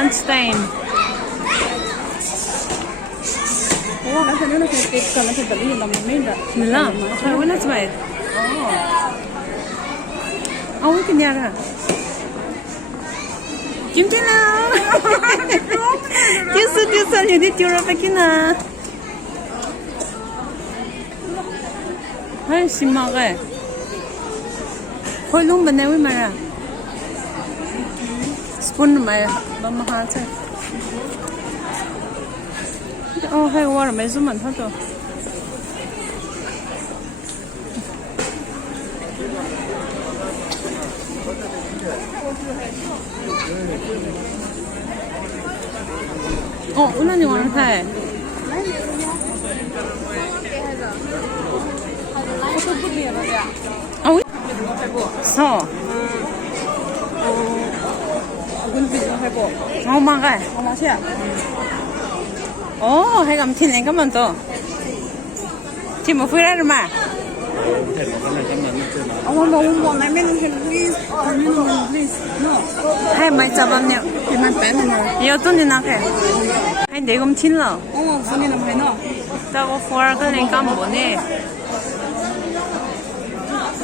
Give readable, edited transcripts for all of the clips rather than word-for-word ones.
lunchtime. Oh, kan sana nak take kalau kita beli dalam mana? Mila, okay, wala smile. Oh, kanya ka. Kimchila. Juice, you did your pakina. Ay, simage. Hoy, ba na wi mara? Spoon ma ba mahal sa. Oh, hay water may zuman ha to. Oh, ulan yung water hai. Oh, so. Oh, mga. Oh, hay cầm thiên anh cảm ơn tôi. Chị một phút ra rồi mà. Oh, my man, please. Please. No. Hay mấy trăm bao nhiêu? Thì mình bán rồi. Yêu tuần đi nào cái? Hay để cầm thiên lo. Oh, 손이 너무 많아. Tao phơi cái này cầm bún nè.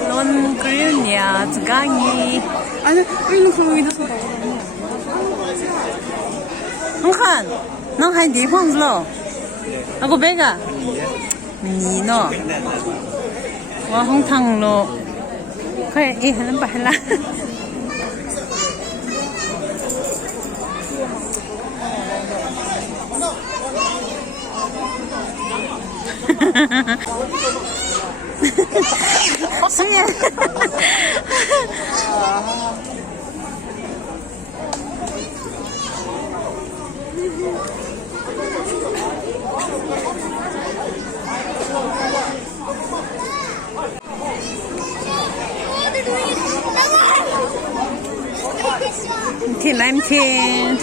넌 그러냐, 지강이. 아니, 이거 거기다 쏟아. 한칸, 넌 한 네 번로. 하고 배가. 니너. 와 홍탕로. 그래, 이 하는 바 할라. 승혜. Thiên làm thiên.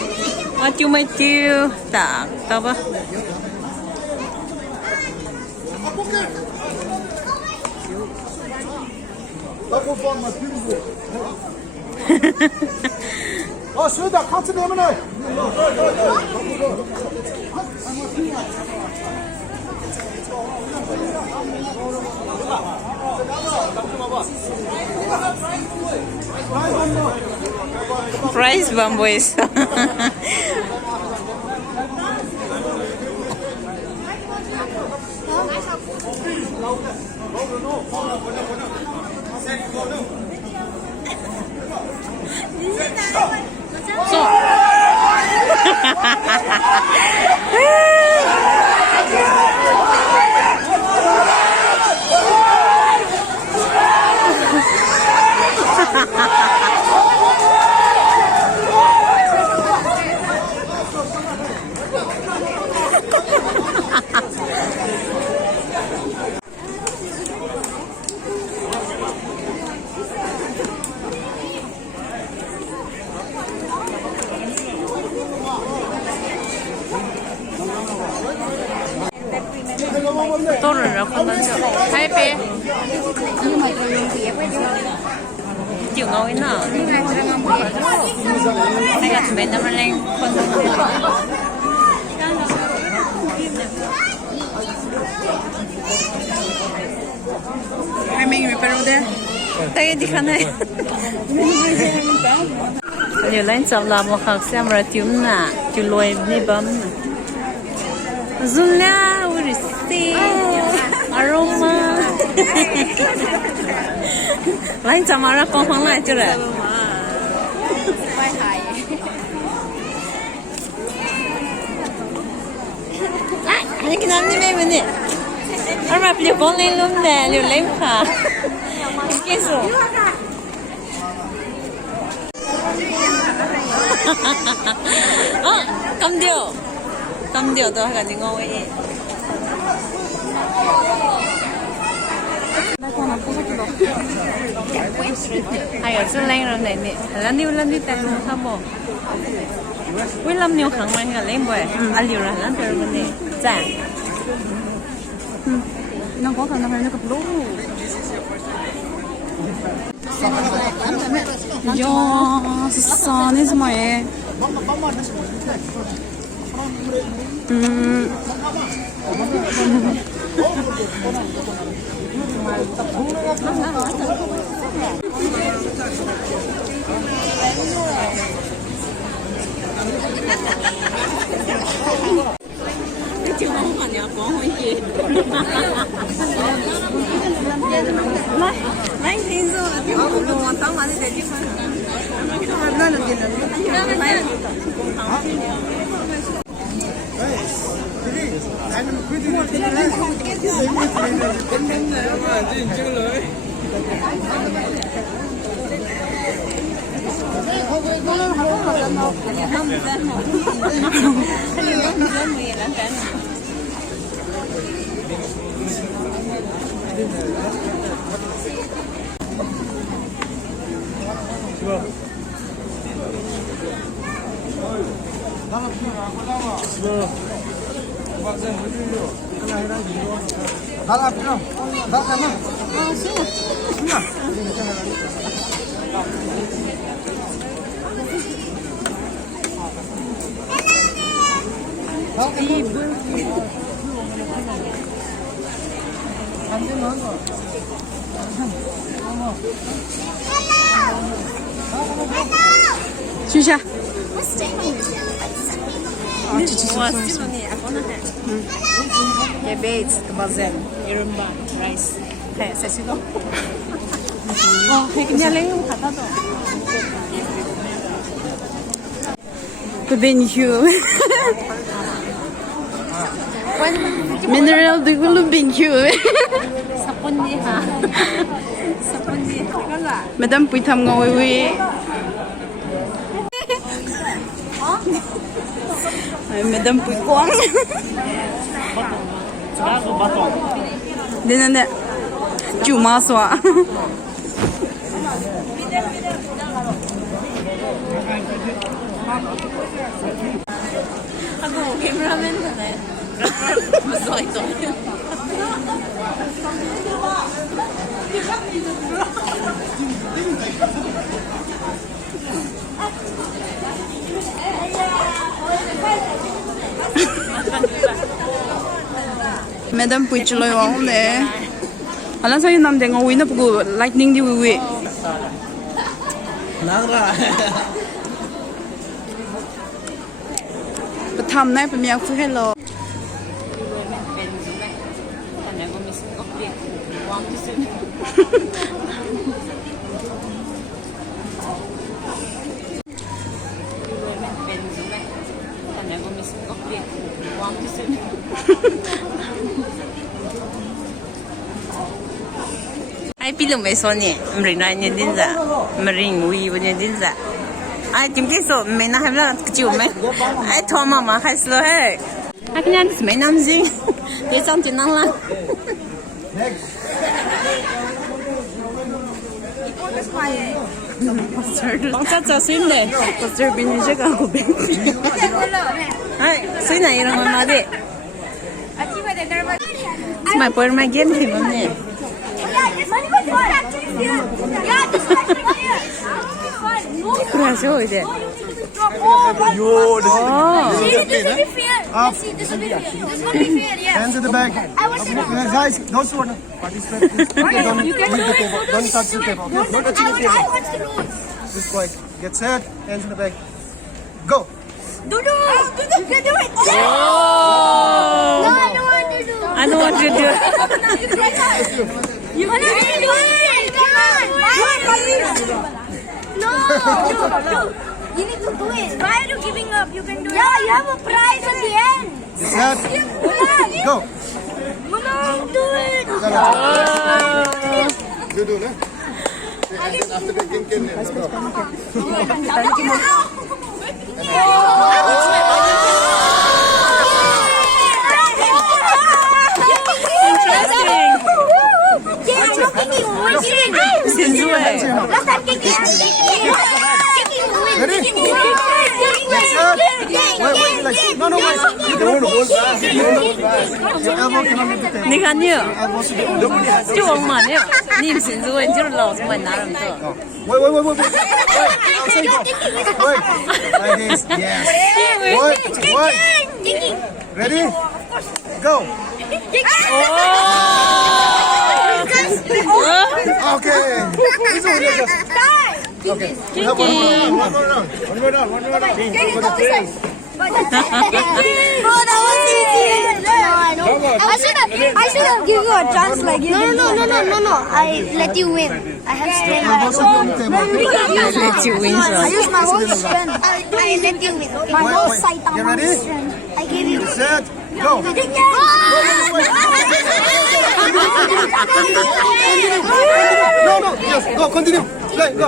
What you might do? Tak, tak apa. 아, 수다 같이 내면 해. Price bambu isso. 또를 넣고 넣죠. 할배. chịu ngồi nó đây là tụi mình năm lên con Hai mình phải vào đây. đây đi khăn này giờ lên chậm là một học xem rồi tiếng nè chịu lùi đi bấm Zulia urisi aroma lên chậm mà ra con phong lại chưa rồi anh cái nam đi mấy bên nè anh mà liều con lên luôn nè liều lên hả cái gì cầm điều tôi hay là ngồi vậy hay ở trên lên rồi này nè lần đi tay luôn thăm bộ với lâm nhiều khẳng mà hay lên bồi anh liều là lần rồi nè dạ nó có khả năng hay nó cặp lú yo sao nên sao mà 来，听说我当晚的地方，那能进去下。Cabbage, basil, irumba, rice. Kayak saya sih loh. Oh, kayaknya lagi kata tuh. Barbecue. Mineral dulu barbecue. Sapun dia. Sapun dia. Madam pui tham ngồi vui. Madam pui quang. Nè, chủ ma xóa. Ako cameraman ka na. Gusto ito. Madam pui chơi wang nè. Alam saya nam deng ngồi na buku lightning di wiwi. But tham này phải miếng phu hello. Ai biết được mấy số nhỉ? Mình nói như thế nào? Mình vui như thế nào? Ai tìm cái số mình nói là chịu mấy? Ai thua mà hay số hết? Ai cái nhà mấy năm gì? Để xong chuyện năng là. Bóng sát cho xuyên đấy. Poster bin ni jaga aku bin. Ai, xuyên này là mà đi. Mà bữa mai game thì mà nè. Kurang itu. Yo, this Oh. is This will be fair. This will be fair, yes. hands in the back. I want to know. Guys, don't shoot. Participate. Please. Don't You can leave do the it. table. Don't touch the table. Okay? Don't touch the I table. want to lose. Just quiet. Get set. Hands in the back. Go. You can do it. No, I don't want to do. I don't want to do. You can do it. Come on. No. You need to do it. Why are you giving up? You can do it. Yeah, you have a prize at the end. Set. Go. Come on, do it. You do, no? After the king came in. Go. Interesting. Yeah, I'm not kicking. We're kicking. Since when? Last time kicking. Ready? Get set. Wait, like, no, wait. You can hold the whole. Your elbow cannot meet the table. 你看你， Elbow should be on the table. 就往嘛你，你不信这问就是老子们拿人做。 Wait. Outside go. Wait. Like this. Yes. Wait. Ready? Go. Okay. This one is just. Okay. We have one more round. One more round. Oh, that was easy. I should have given you a chance like you. No. I let you win. I have strength. Elbow should be on the table. Let you win, sir. I use my whole strength. I let you win. Okay. My whole sight. You ready? Strength. I gave you. Set. Go. No. Yes. Go. Continue. Play. Go.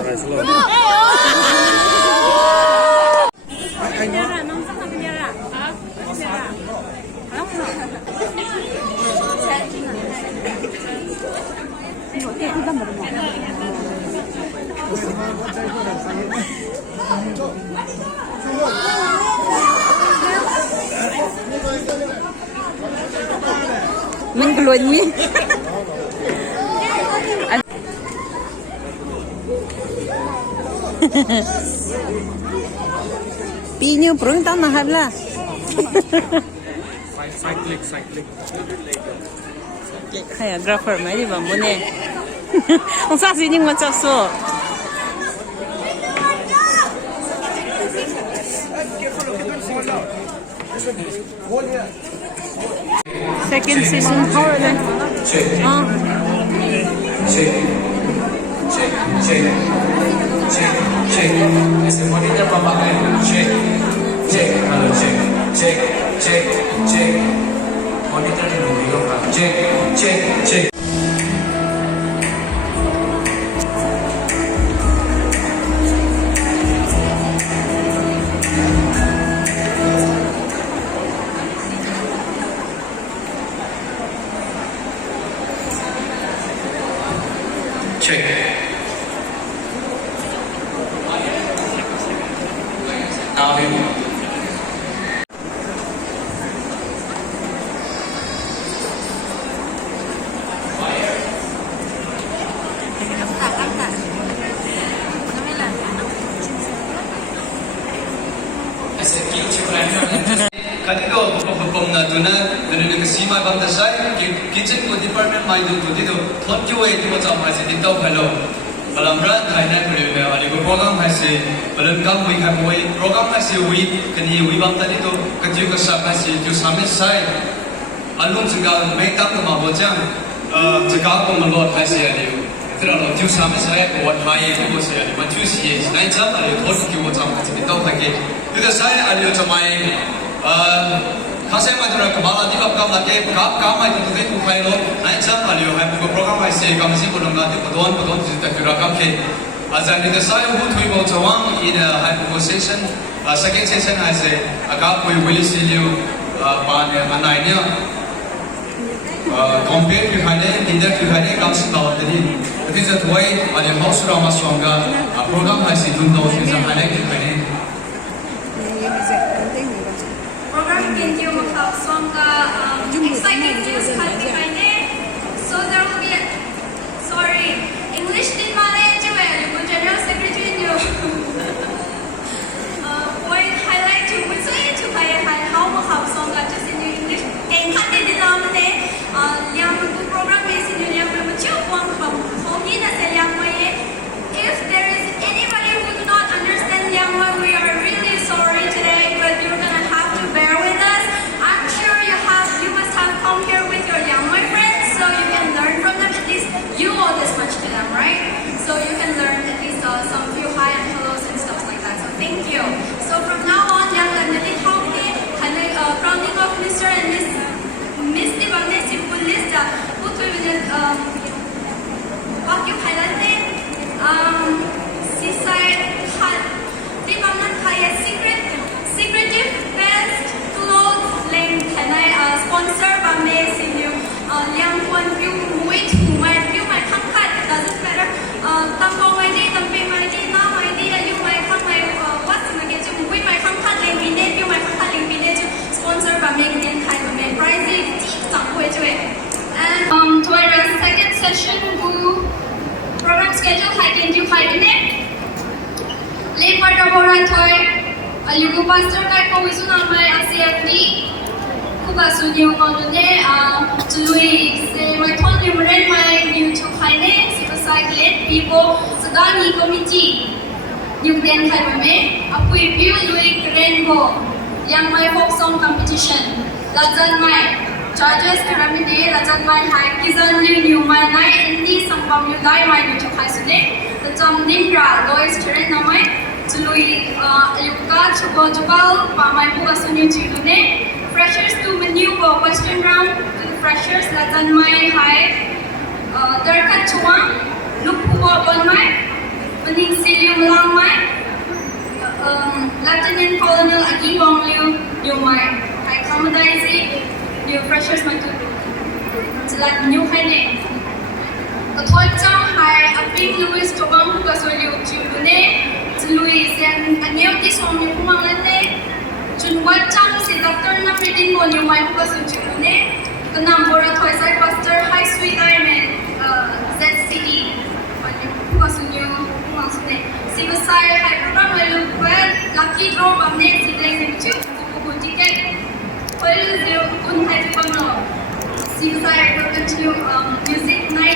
Mình lùi nguyên. Pi như prung tao mà hấp là. Cycling. Choreographer mấy đi vào muốn nè. Ông sao gì nhưng mà cho số. Second season horror then. Check. Now you. Katigo pagpapong na doon na nagkasima bang dasay kitchen ko department may doon dito thot yo eh mo chama si dito hello balamran thailand ko le ali ko program hai se balam kam wi khai moi program hai se wi kani wi bang ta dito katiyo ka sa si ju samis sai alung jingga mai tak ma bo jang jaga ko malot hai se ali Terlalu jauh sama saya buat mai itu saya di mana sih? Naik jam ada thot ki mo chama si dito lagi itu saya ada chamai खासे में तो कमाल आदि कब लगे काम है तो देखो भाई लोग नाइन साल वाले हो है मुझे प्रोग्राम है से कम से कम ना तो बदौन जितना फिर रखा के आजादी के सारे वो थोड़ी बहुत जवान इन है मुझे सेशन सेकंड सेशन है से अगर कोई विली से लियो पाने मनाइने कंपेयर भी खाने लीडर भी खाने कम से कम वाले तो इस तरह वाई वाले हाउस रामा सोंगा प्रोग्राम है से दुन दो फिर जाने के खाने Continue makeup song exciting news behind it. So there will be English din mane jo general secretary new point highlight to which to how makeup song just in English and cut din namne liang program base in liang chu wang hogi na se liang mai if there is anybody who do not understand liang mai we are really sorry today but you're gonna have to bear with us. I'm sure you must have come here with your Liangmai friends, so you can learn from them. At least you owe this much to them, right? So you can learn at least some few hi and hellos and stuff like that. So thank you. So from now on, crowning of Mr. and Miss Divane simple list. Put what you highlighted. Seaside hut. Divane kaya secretive best clothes link. Can I sponsor by Macy you? Liang Quan view wait my contact doesn't matter. Tampong ID, tamping ID, now ID, and you my what's in the kitchen with my contact link in it, you my contact link in it sponsor by making Thai ne le pada bora thoi aliku pastor kai ko isu na mai acfd ku ba su new on ne chui se mai thon ni ren mai new to khai ne civil cycle people sadani committee new den khai me apui view lui rainbow yang mai folk song competition lajan mai judges karamine lajan mai hai kizan li new mai nai indi sambam yu dai mai new to khai sune the jam nimra lois cheren na mai chui aluka chubo jubal pa mai pu asuni chidune freshers to maneuver question round to the freshers lajan mai hai darkat chuang lukpuwa bon mai Bening Silium Lang Mai Lieutenant Colonel Agi Wong Liu Liu Mai Hai Kamadaisi Liu Freshers Mai Tu Jelat New Hai Ne Thoi Chang Hai Aping Louis Tobang Huga So Liu Chiu Ne Louis Sen Aneu Ti Som Liu Kumang Lan Ne Chun Wat Chang Si Dr. Na Fredin Mo Liu Mai Huga So Chiu Ne Kenam Bora Thoi Sai Pastor High Sweet Diamond ZCE Huga So Liu Civil Sai hai program lalu buat lucky draw bamne sidang secu buku tiket pelu zero pun hai pamlo Civil Sai will continue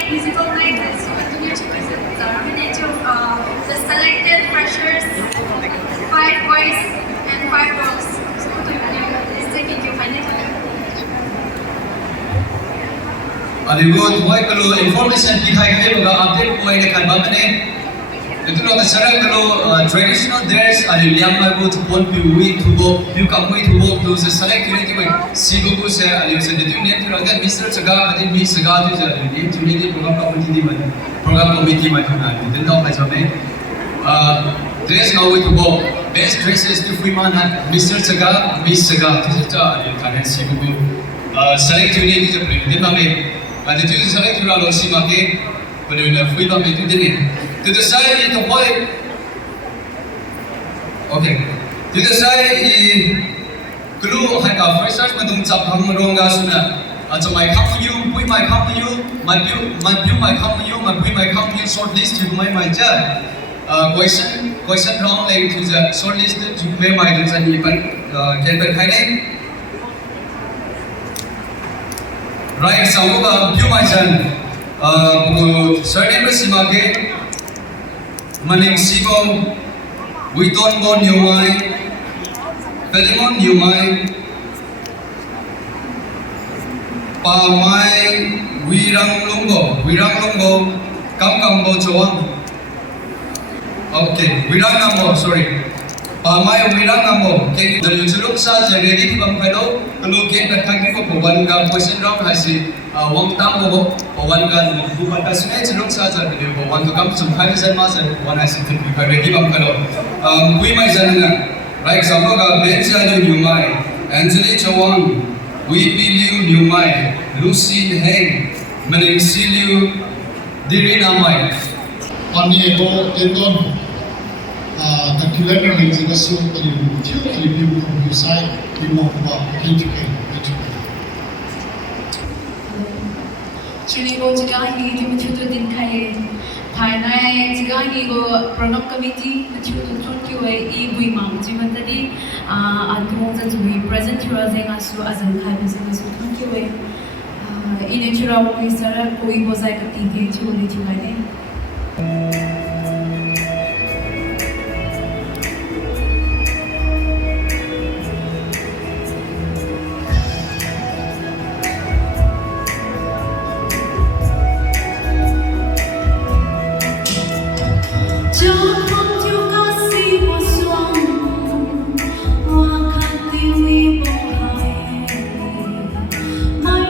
musical night has continue to present the nomination of the selected freshers 5 boys and 5 girls so to let's take it to financial Aligot boy kalau information dikai ke baga update boy dekat bamne itu lo sekarang kalau traditional dress ada liang mai buat pon piui tubo piu kamui tubo tu select unit itu sigo bu se ada se itu unit itu ada Mr. Chaga ada Miss Chaga tu je unit itu program committee mana itu tahu macam mana dress kau itu bo best dresses tu free mana Mr. Chaga Miss Chaga tu saja ada kan sigo bu select unit itu je itu mana ada tu select tu lalu si makan boleh free mana itu deh to the side itu boy okay to the side kelu hai ka freshers madung chap hang ronga suna acha mai kham you pui mai kham you my view mai kham you my pui mai kham you short list you mai ja question wrong like to the short list you mai the san ni pan can be khai nei right sau ba view mai jan surname sima ke Maning Sigo, Witon Bon Yumai, Pelimon Yumai, Pa Mai, Wirang Lungo, Kam Bo Chowang. Okay, Wirang Nambo, sorry. Pa Mai Wirang Nambo, Kek dari Juluk saja ready di bang Kado, kalau Kek datang ke Pawan Ga question round hasil Wang Tam Bo Pawan Ga bukan kasihnya Juluk saja video Pawan tu kamu cuma kali saya masuk Pawan hasil tu ready bang Kado. Kui mai jangan, right? Sama ga Benja Liu Mai, Anjali Chowang, Wee Liu Liu Mai, Lucy Heng, Maning Liu Dirina Mai. Ani ego tendon the calendar link is also the review from your side you want about educate Chunigo Chigani Machuto din Kai Thai Chigani go program committee Machuto Chunkiwe E Buimang Jimatadi Admonza to be present to us as Kai Business Chunkiwe in a chura we started going was like a TK to Lichugane. Mai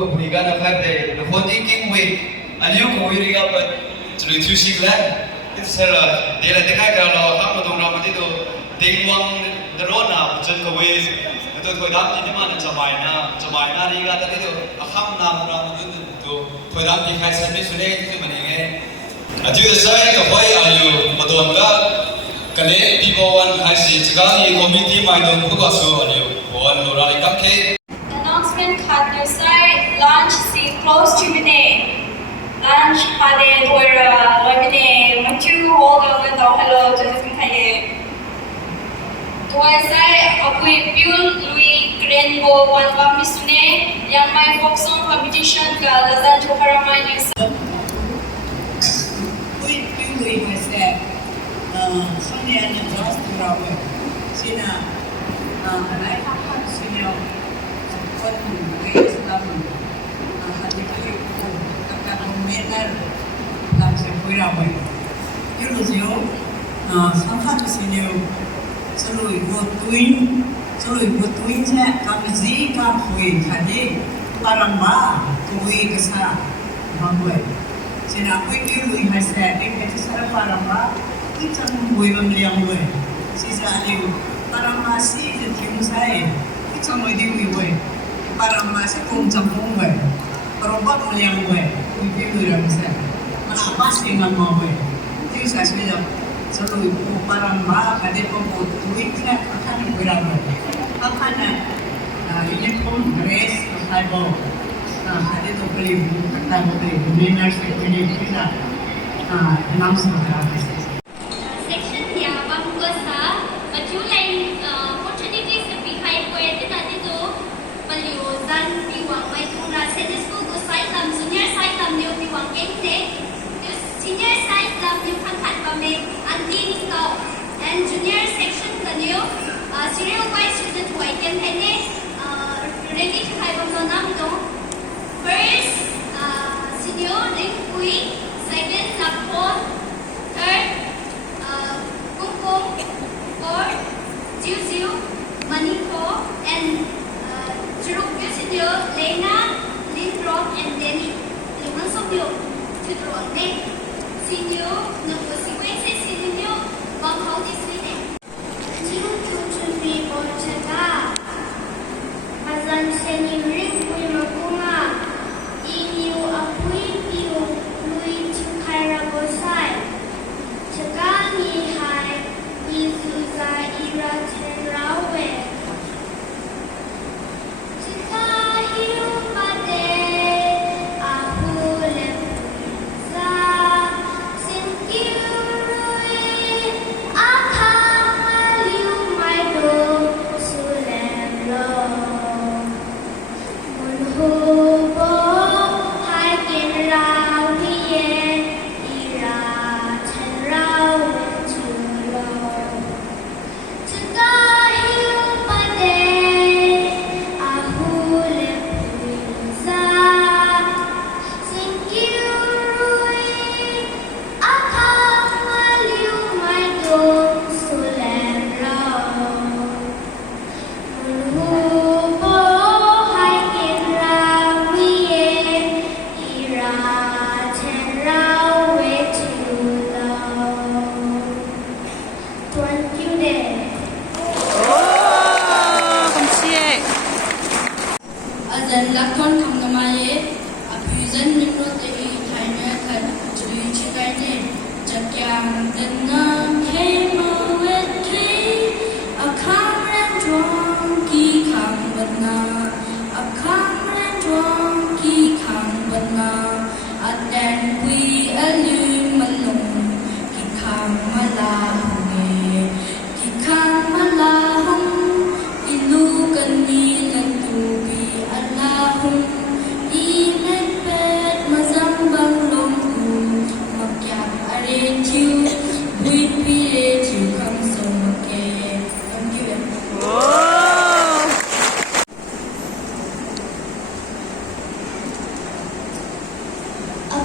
กับคุยกันนะครับแต่คนที่กินวิอันนี้ก็วิริยะเป็นจุดที่สิ่งแรกที่เสร็จแล้วเดี๋ยวเราจะให้เราทำมาตรงเรามาที่ตัวติงวังเดินรถนะจนกับวิตัวถอยดับที่นี่มันจะไม่น่าดีกันแต่ที่ตัวข้ามน้ำเราตัวถอยดับที่ใครเซ็นไม่สุดเลยที่มันยังไงจุดที่ใช่กับวิอายุมาตรงกันกันเลยที่วันไอซีจะการที่คอมมิตี้ไม่ต้องพูดกันส่วนอายุวันเราได้กับเค Announcement card no site launch see close to minute launch hade toira lobine mutu hold on the hello just khaye toy sai apui pure lui rainbow one ba misune yang mai folk song competition ka lazan chokaramai ne we pure lui sai sonia ne just rawe sina anai ha sinaคนเวสลามุฮันดิคิวกับการเมนัลลาเชฟุยราไว้ยูโรซิโอสังฆาตุสิเนียวสลุยบตุยนใช่คำจีคำคุยทันทีปารัมบาตุยกษาบังเวเช่นอาคุยยูรุยฮัสเซเอ็มเอติสระปารัมบาที่จะคุยบังเลียงเวซีซาลิวปารัมบาซีจะทิ้งใส่ที่จะไม่ดีวิเวpara masih kumpul gue, perompak meliang gue, mimpi gue dah bisa, mana pas dengan mau gue, jadi saya sudah selalu para mbak ada pembuat tweet saya akan berapa, akan ini pun dress table, ada tu beli dinner set ini kita langsung habis. section yang bagus baju lain opportunities behind where kita itu dan diwang may tuna secondary school ko side lam junior side lam niyo diwang ente senior side lam niyo pangkat kami anti nisko and junior section kaniyo serial wise student who I can hene ready to have a nam do first senior ring kui second napon third kungkung fourth jiu maniko and Jeruknya sendiri, Lena, Lindrom, and Danny. Lima sopio, Tudron, ne. Sinyo, nunggu sequence sinyo, bang kau di sini. Jeruk tujuh ribu Chaga. Azan seni ring kui makunga. Inyu apui piu lui cukai rabosai. Chaga ni hai, izuza ira terawe.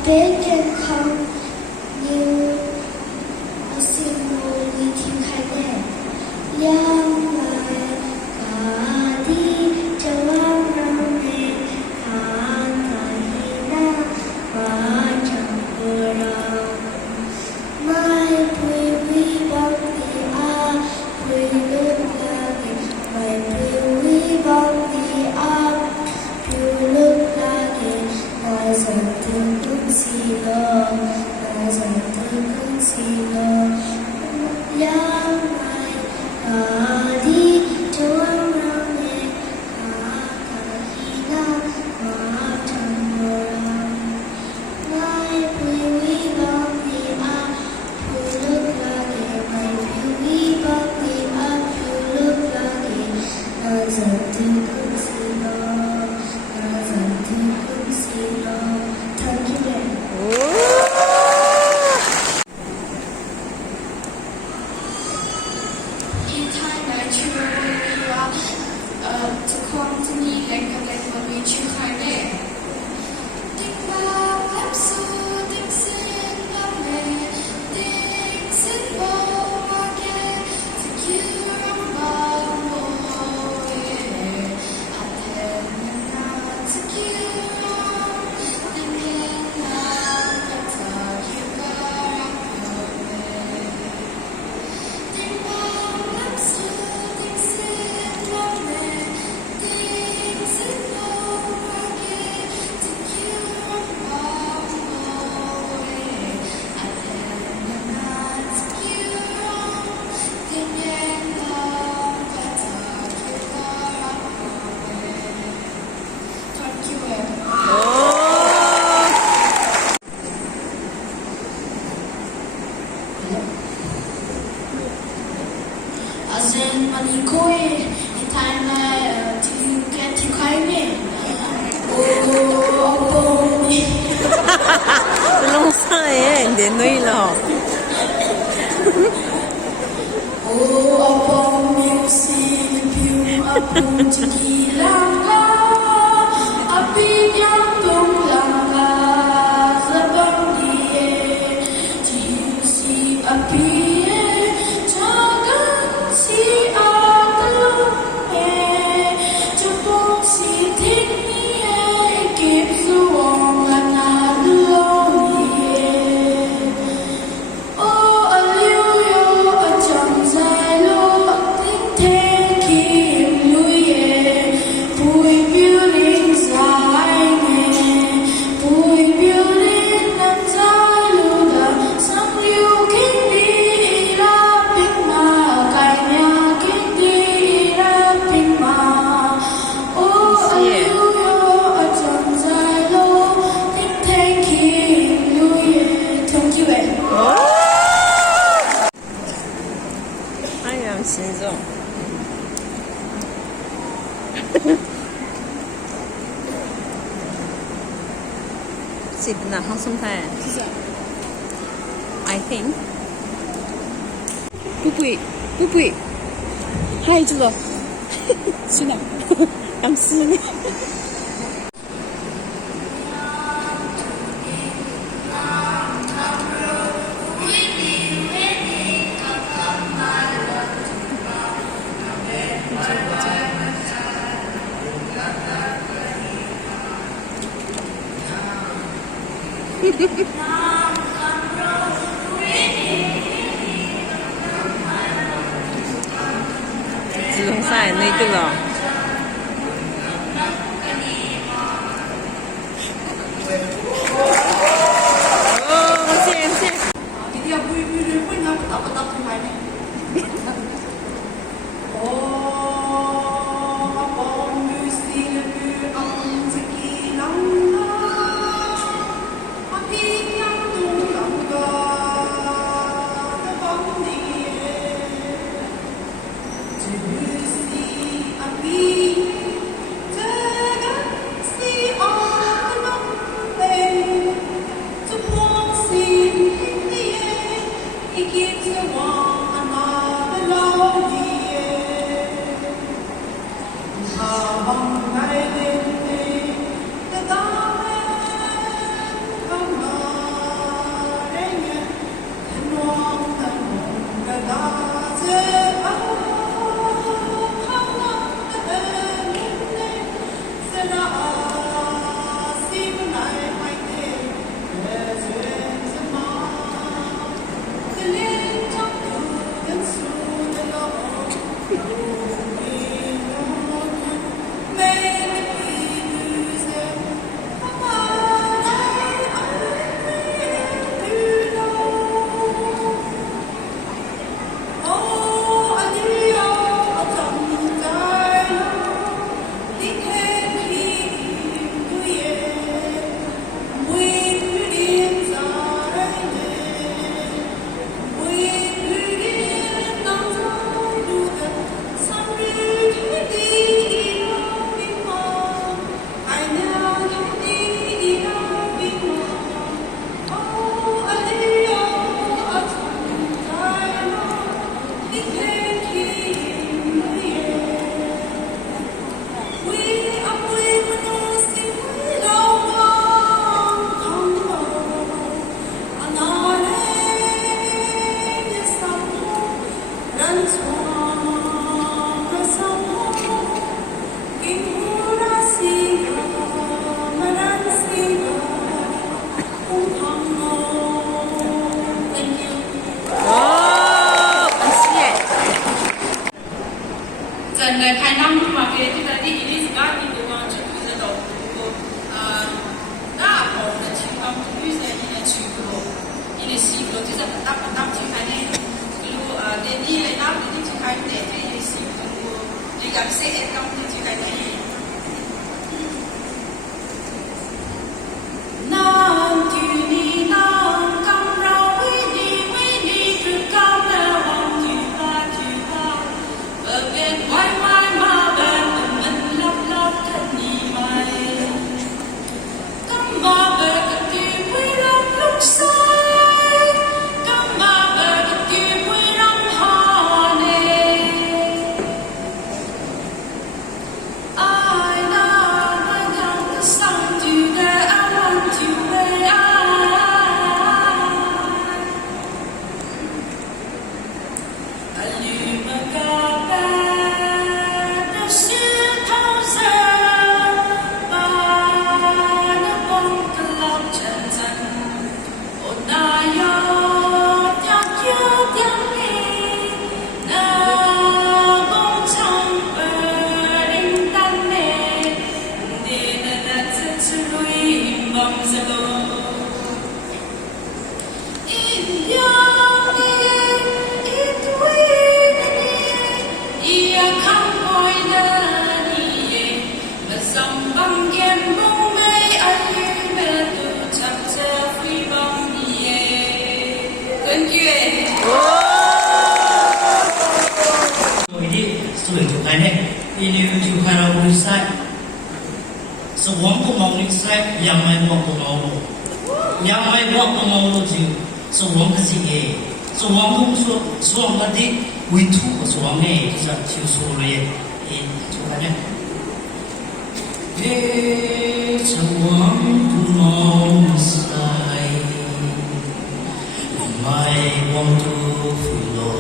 Big and come new a single meeting high young my body, Joanna, and money koi in time to get to kai Long sai để nuôi lò. Xin rồi. Xịt là không xong thề. I think. 뿌뿌이. 하이 줄러. 신아. 감시. Long sai nuôi từ lò. So one ko mau ni sai yang mai buat ko mau lo, yang mai buat ko mau lo je. So one kasi eh, so one ko so orang tadi witu ko so orang eh, kita cium so le tu kan ya. So one ko mau sai, mai buat tu fulo,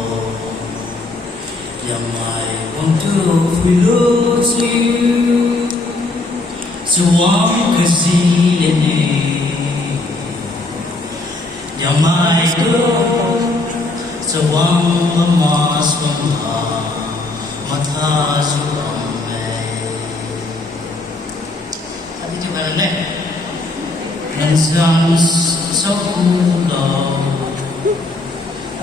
yang mai buat tu fulo je. Suam kesilene, yamai do, suam lemas mama, mata suam Tadi juga leh, Insan sekulau,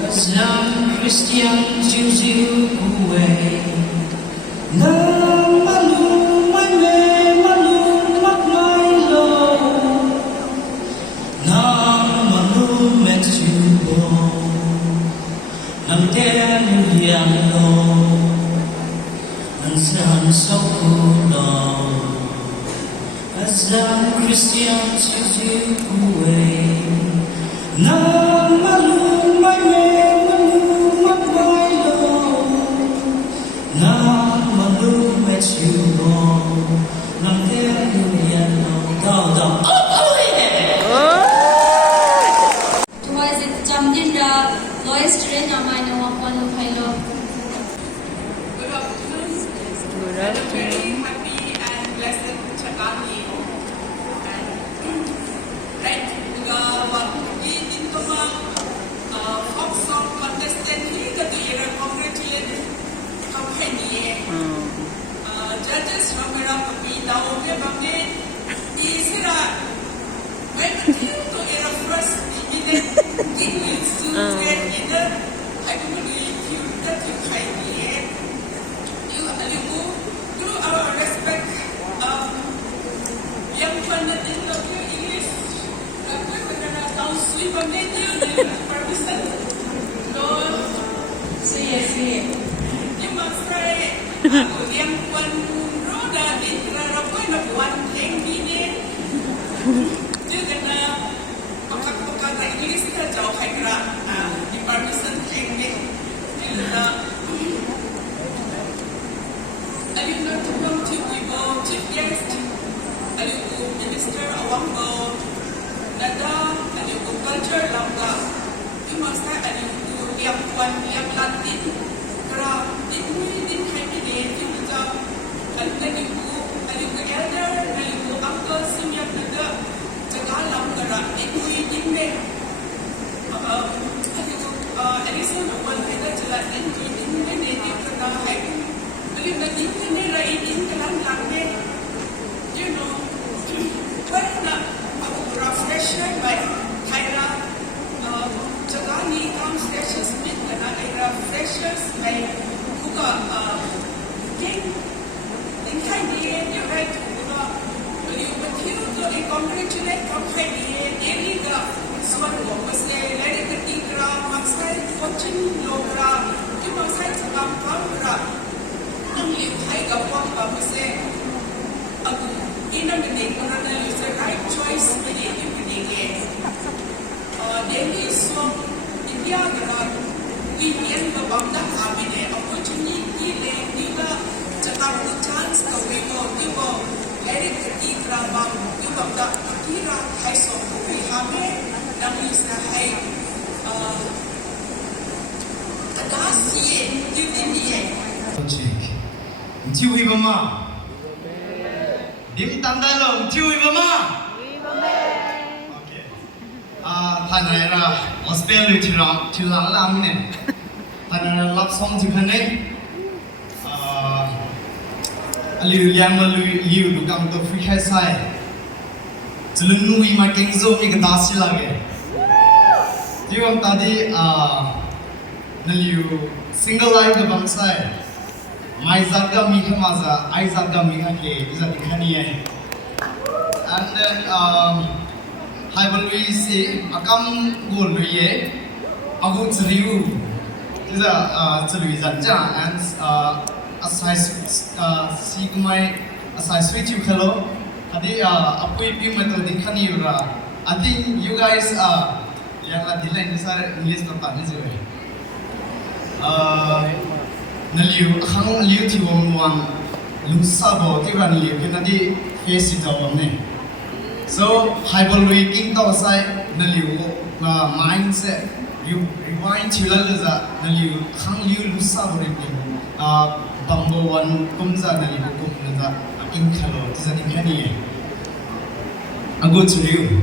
Islam Kristian jiu kue, Christian to away. Now my room, my man, my love. Now my room at you go. Now there you yellow. Go. Oh yeah. Towards it jumped in the lowest range of my no one of hello. Good afternoon. Happy and blessed Chaga. Folk song contestant ni kata ia congratulate company judges ramai pergi tahu dia bagi isra when to era first dividend gives to get either I believe you that you kind you do our respect yang pandai interview English tapi benar tahu sweet pandai dia permission so see you must say aku yang pun roda di kerana aku nak buat yang ini dia kena pakak English kita jauh kira di permission yang ini kita ayun na tukang chief guest ayun minister awang Nada, ayun culture lang ka. Yung masa ayun yang kuan yang Latin, kera din kami din yung kita ayun elder, ayun uncle senior nada jaga lang kera din me. Ayun naman kita jalan din me din kena hai. Ayun na din kena rai din lang me. You know, when refresher by Tyra Chagani comes freshers with and freshers by Kuka King Kai you right you continue to congratulate company daily the Swan was there let it be gra master coaching logra you must have some camera Chui Mama. Dim Tandalong, Chui Mama. Okay. Tanera, Gospel Chilang Lam ne. Tanera love song Chikane. Liu Liang Liu Lukam to Free Hair Side. Zulunui ma Kingzo Mikadasi Lage. Jiwam Tadi Naliu single life the Bamsai. My Zaga Mikamaza, I Zaga Mikake, is a Mikani. And then I will say Akam Gulye, Agut Riu, is a Zanja, and as I see my as I switch you hello. Adi apoi pi method dikhani ura. I think you guys yang la dilai ni sar English na tani jiwe. Naliu hang liu ti wong lusabo ti ran liu kinadi face it out ne. So hyperlui king to sai naliu mindset you rewind chila leza naliu hang liu lusabo ri Bambo one kumza naliu kumza in color, is that in Kenya? I'll go to you.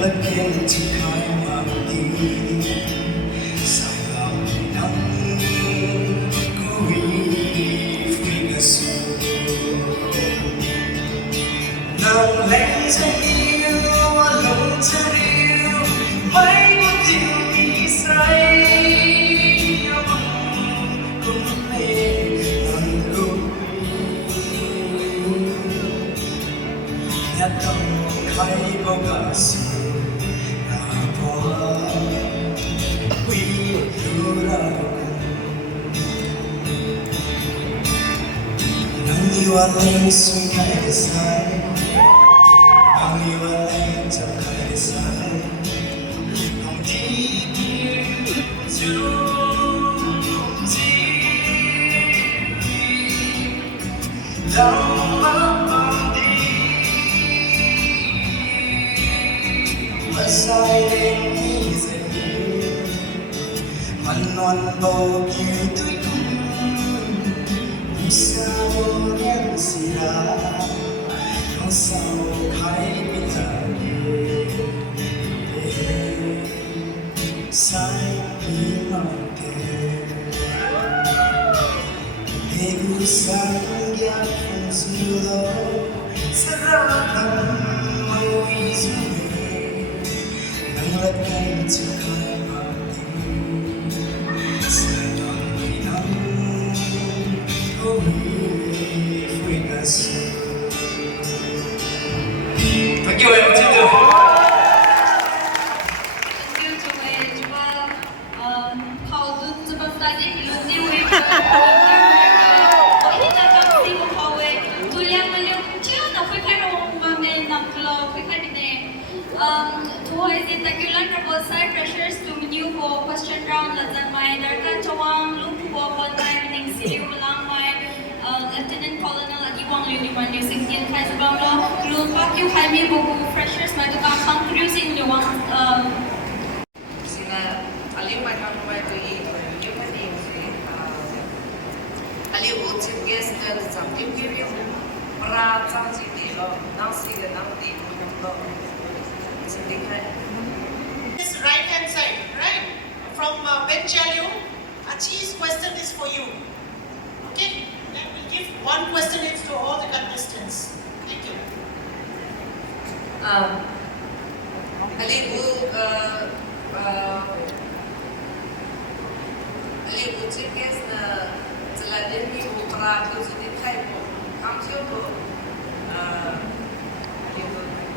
let get to climb up the side of the nang lên cho yêu lòng cho yêu mấy một điều nghĩ say cũng nên lần lúc nhất tâm khai có cả sự là bỏ quý yêu là nang yêu anh xuân khai cái sai ang yêu anh chẳng khai cái sai lòng đi chung gì đau mang đi mà sai đến như vậy mình non bầu yêu tôi cũng sao em xì ra không sao khai biết gì sai đi nói thế gu sang ghét không dư đâu sẽ ra tâm môi duyên nâng lật em chưa khai mà tình sẽ còn đi nắng ôi vui ngã sâu. Thank you, em. Thank you. Pressures to new question round latan mai darkan chawang lung po bon mai meaning Cum Liangmais Lieutenant Colonel Adiwang Luniman using Tien Khai Sabang Lo Lung Pak Yu Khai Mi Bubu Freshers mai to come concluding Luang sina alim mai kam mai to yi yu ma ding si ali u chim guest the cham lim ki ri pra chang chi ni lo nang si ga nang ti nam lo sin ding hai This right hand side, right? From Ben Chalio, Achi's question is for you. Okay? Then we'll give one question each to all the contestants. Thank you. ali u chim guest na chla den ni u pra tu si din khai po kam chio to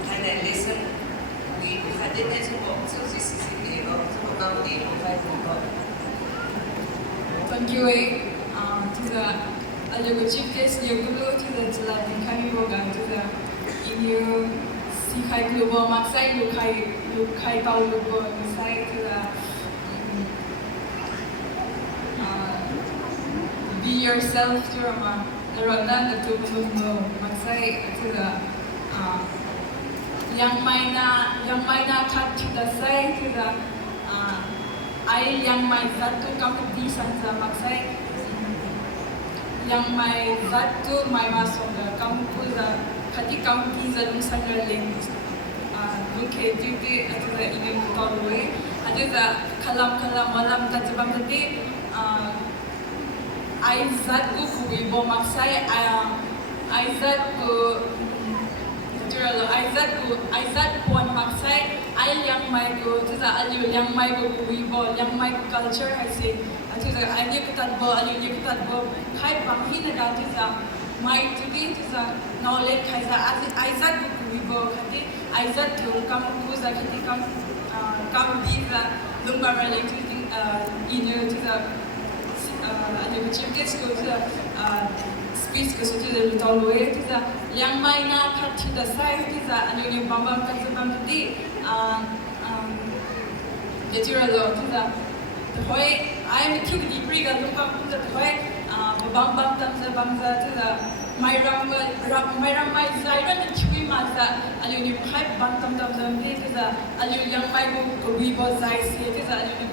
kind of listen we had it as well so this is it go so now the five go. Thank you. To the chief guest, you go to the Latin Carnival to the you see Kai Global Maxai, you Kai Pau Global Maxai to the be yourself to the Ronan, the two Maxai to the Liangmais cut to the side to the Liangmais Zatu Kapati Santa Maxai Liangmais Zatu my Masoga Kampuza Kati Kampi Zalum Sangaling Luke Duty at the Indian Way at the Kalam Walam Tatabam Tati I Zatu Kuibo Maxai I Zatu Aizat Puan Maksai, I Liangmais go to the Aliu Liangmais go Kuibo, Liangmais culture, I say, to the Alikutatbo, Alikutatbo, Kai Pamhina to the Mai to be to the knowledge, Aizat go Kuibo, Aizat to come Kuza, come be the Lumba related to the Chief go to the speech goes to the little way to the Liangmais na cut to the side to the Alunium Bambam Kansabam to the Yetiralo to the Hoy. I am the Cuba Deepri Galupam to the Hoy, Bambam Tamsabamza to the Myramai Zaira and Chui Masa, Alunium Hype Bantam Tamsam to the Liangmais Wibo Zai to the Alunium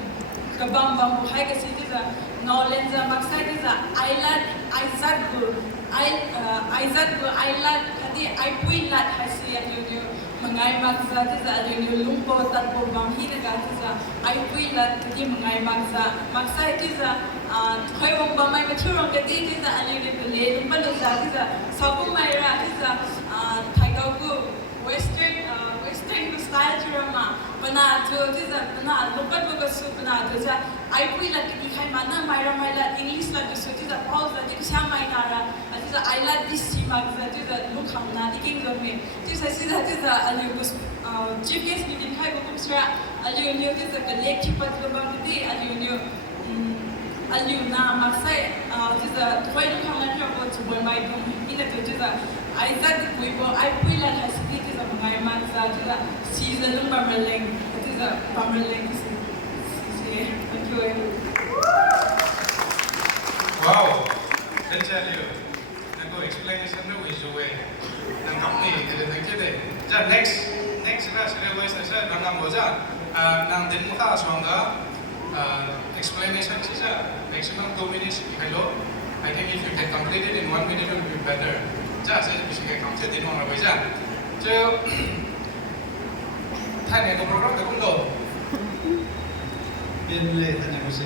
Kabambam Higa to the Nolenza Maxai to the Island. Aizat go, Island, Kadi, I Puilat, I see at you, mengai maksa tiza aliu lumpo tatpo banghi naga tiza ai pui la tiki mengai maksa tiza khoi wong bamai machurong ke tiza aliu le le lumpa lo za tiza sabu mai ra tiza thaigau ku western style drama bana jo tiza bana lumpa lo su bana tiza ai pui la tiki khai mana mai ra mai la english la su tiza pause la tiki sha mai na ra tiza I like this maksa tiza look ham na tiki ngome tiza sida tiza aliu gus GPS ni din khai ko kumsra aliu ni tiza ka lek chipat ko ba ti aliu na maksa tiza khoi lu kham na ko chu bon mai dum ina tiza I said we go I feel like I see tiza mengai maksa tiza season lu pamerleng tiza pamerleng thank you wow let's tell you explanation no is way nang company để nang cái đấy giờ next ra sẽ là sẽ là nang mo ra nang đến một ta xong đó explanation chỉ là maximum 2 minutes hello I think if you can complete it in 1 minute it will be better giờ sẽ bị cái công thức đến hoàng là bây giờ chứ thay này có program được không đâu bên lệ thay này có gì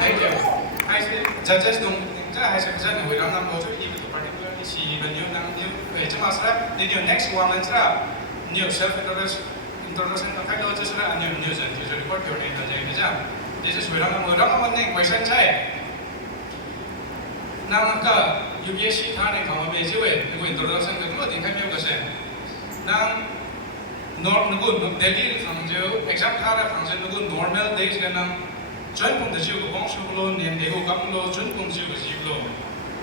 thank you I say judges don't I said that we don't have to even particularly see the new về cho mà sẽ the new next one là new self introduction of technology là new user report your name là gì vậy this is we don't have one thing question chạy nang ka UPSC thà này không về chứ vậy cái introduction cái thứ thì khai nhiều cái gì nang nó cũng Delhi from जो exam thà là from जो nó cũng normal days cái nang chuẩn cùng the chiều của bóng số lô niệm để hồ cắm lô chuẩn cùng chiều của chiều lô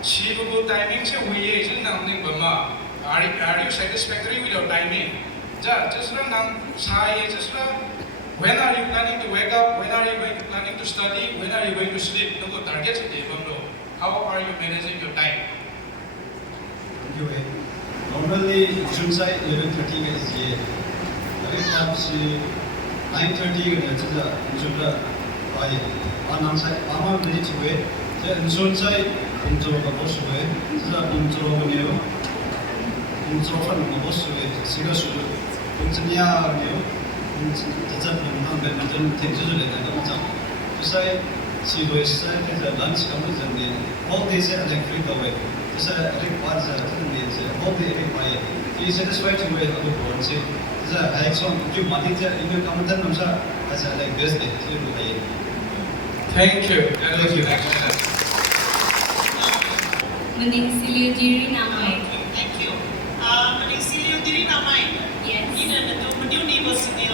chỉ có timing sẽ huy ấy chứ nào nên bấm mà are you satisfactory with your timing já just là năng sai just là when are you planning to wake up when are you planning to study when are you going to sleep nó có target sẽ để bấm lô how are you managing your time normally June side 11:30 is ये अरे आप से 9:30 के लिए चला June Ai, anang sai, ama beli cuy, jadi insun sai, unsur apa bos cuy, sudah unsur apa ni yo, unsur apa nama bos cuy, sehingga sudah unsurnya ni yo, tetap memang benar-benar tentu sudah ada macam, saya si doi saya kita lunch kamu jadi, all day saya ada free away, saya require saya terus dia, all day require, jadi satisfied cuy aku buat sih, saya action, tu mati saya ini kamu dan namsa, saya like best day, saya buat thank you excellent Mening siliu diri namai. Thank you. Mening siliu diri namai. Yes. Ina na to menyu university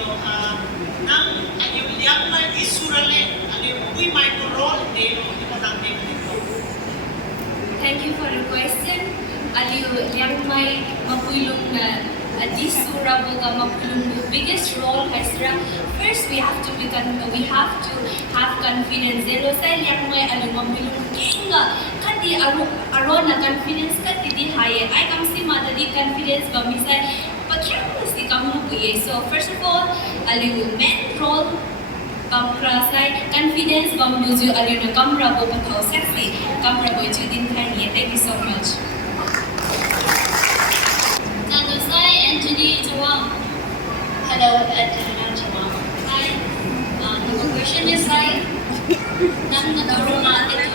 nang ayu liang mai di surale ayu bui mai ko role de no ipatang de. Thank you for the question. Aliu liang mai mapulong na di sura boga mapulong biggest role hasra. First we have to have confidence. Zero say liang mai aliu mapulong kinga kadi aron na confidence kadi di high. I come see mother di confidence ba misal pakiamos di kamu buye. So first of all aliu main role Side confidence bam luzu aliu na kamera bo patao sexy kamera bo judin thani. Thank you so much. Saya Anthony Jawam. Hello, Anthony Jawam. Hi. The question is like, nang naturo natin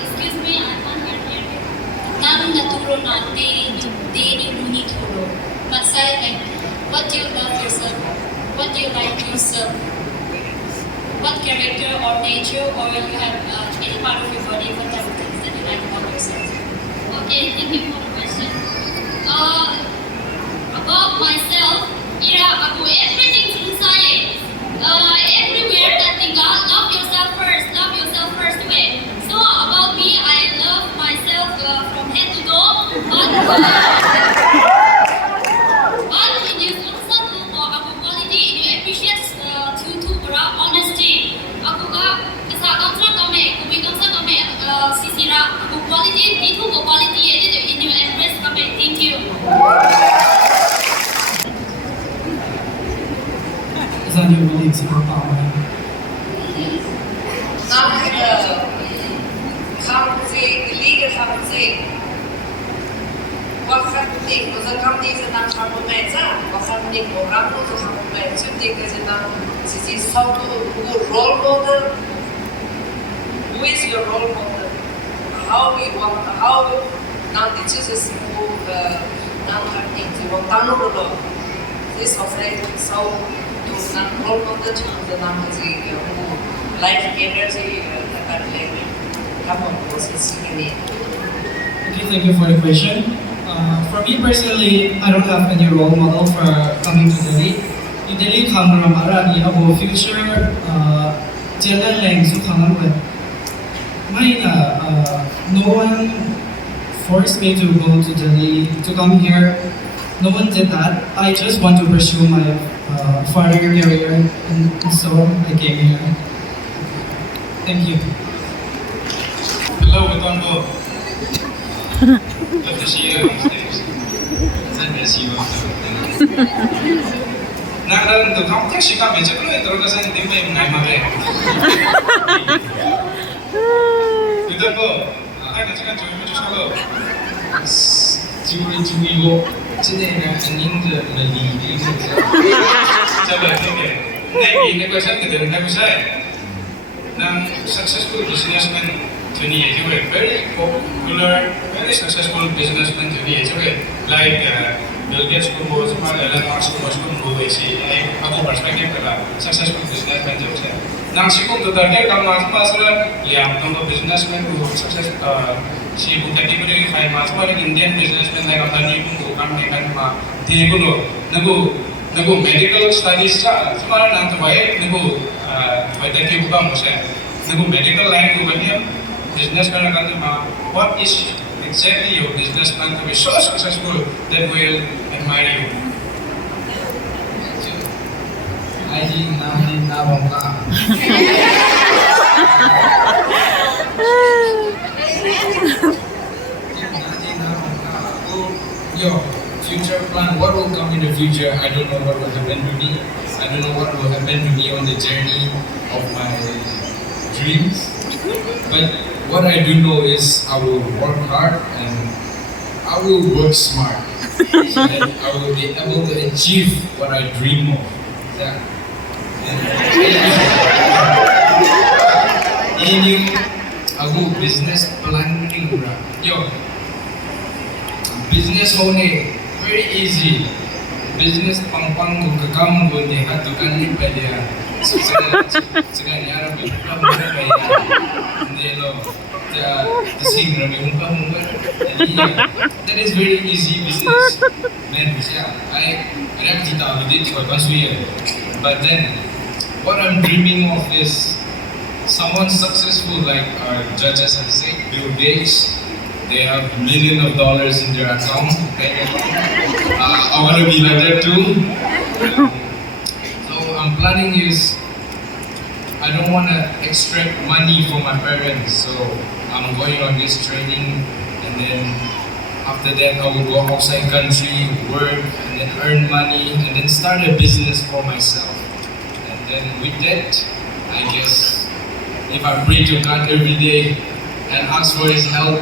excuse me, I can't hear you. Nang naturo natin yung munituro. But say like, what do you love yourself? What do you like yourself? What character or nature or you have any part of your body, what type of things that you like about yourself? Okay, thank you for the question. About myself, aku everything's inside. Everywhere that thing, love yourself first way. So about me, I love myself from head to toe. But in this aku quality, you appreciate to honesty. Aku kasakam kami, kumikam kami, sisira. Aku quality, itu quality, in you embrace kami. Thank you. Is that your beliefs or power? dik uza kam dik se nang chamu mai za wa kam dik program lo to chamu mai chu dik ke nang si sau to role model. Who is your role model? How now the Jesus who now have to work down the this of so to now role model to the now the life energy come on process again. Okay, thank you for the question. For me personally, I don't have any role model for coming to Delhi. In Delhi, come from Arani about future. Jalan lain su kangen with. No one forced me to go to Delhi to come here. No one did that. I just want to pursue my further career, and so I came here. Thank you. Hello, Matongo. Good to see you on stage. I miss you after. Nang to come to Chicago, it's a good to go and do my mother. Matongo, I got to join you to follow. 9월 今年您的礼仪是这个那个那个啥的那个啥，那 successful businessman 就你也就会 very popular very successful businessman 就你也就会 like Bill Gates 跟我什么Elon Musk 跟我一起aku perspektif adalah successful businessman 就是那si kung tutarget kang mas liam tong businessman ku sukses si kung category kay mas Indian businessman na company kung kam ne kan ma di ko nago medical studies sa semara nang tabai nago pada ki buka mo siya nago medical line ko kanya business ka na ma what is exactly your business plan to be so successful that will admire you. I think now Your future plan, what will come in the future? I don't know what will happen to me. I don't know what will happen to me on the journey of my dreams. But what I do know is I will work hard and I will work smart. So that I will be able to achieve what I dream of. Yeah. Ini aku business planning bro. Yo, business only very easy. Business pang kekam gue nih hatukan ni pada sekarang ya Rabbi kita mulai kayak ni lo sing Rabbi muka that is very easy business man siya I ada kita berdiri cuma pasui but then what I'm dreaming of is someone successful like our judges have said Bill Gates. They have millions of dollars in their account. I want to be like that too. So I'm planning is I don't want to extract money from my parents. So I'm going on this training, and then after that I will go outside country, work, and then earn money, and then start a business for myself. And then with that, I guess if I pray to God every day and ask for His help.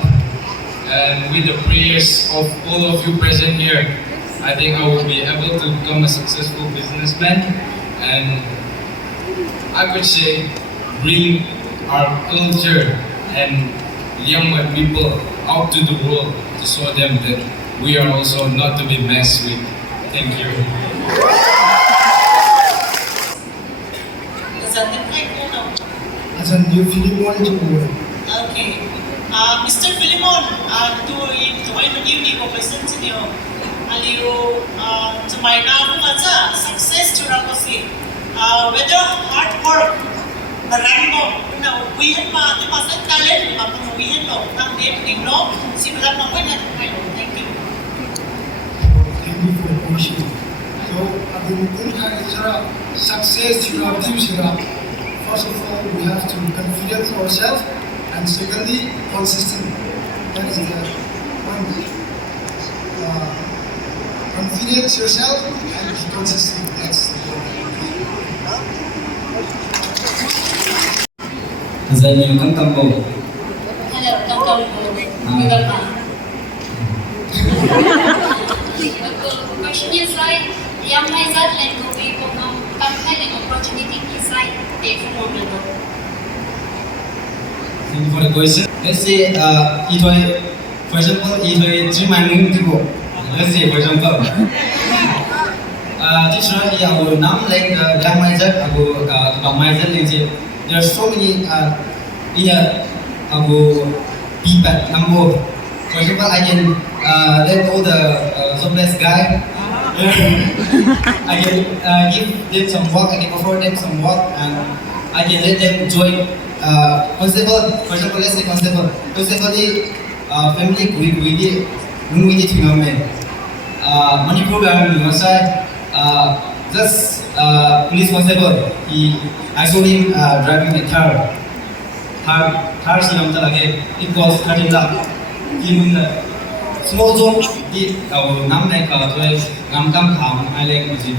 And with the prayers of all of you present here, I think I will be able to become a successful businessman, and I could say bring our culture and young people out to the world to show them that we are also not to be messed with. Thank you. Asan you Philemon to Okay. Mr. Philemon, tuwai mani ko present niyo. Aliyo tumay na ako nga success chura ko si. Whether hard work, baranggo, na uwihan ma, di pa sa talent, mapunuwihan lo, nang di no, si Brad Makoy na tayo. Thank you. Thank you for the question. So, success chura chura. First of all, we have to confidence ourselves. And secondly, consistent. That is the one. Confidence yourself and be consistent. That's the point. Zani yung tambo. Hello, question is like Liangmai zat len go be ko ngam kan khai len opportunity is like they for moment. Thank you for the question. Let's say, for example, let's say, for example, teacher, aku nam like Liangmai zat, aku Liangmai zat like there are so many aku people number. For example, I can let all the jobless guy. I can give them some work. I can offer them some work, and I can let them join. Constable, for example, let's say constable. Constable is family we money program on side. Just police constable. I saw him driving a car. Car silam talage. It cost 30 lakh. Even small job, our nam like nam kam ham. I like music.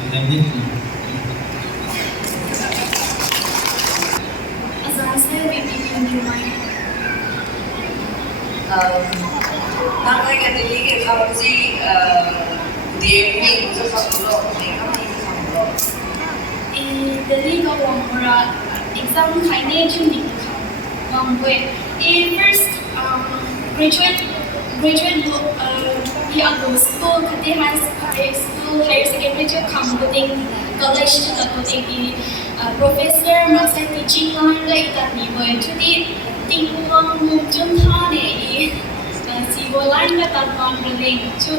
Nang ay kadili ke khamsi devni jo khamlo dekhamni khamlo Delhi ka wangura exam khaine chuni wangwe first graduate school khate high school higher secondary jo khambuting college to the professor master teaching line la itani boy chudi tingwang mumjun thane Sibolan ka tatwang relate to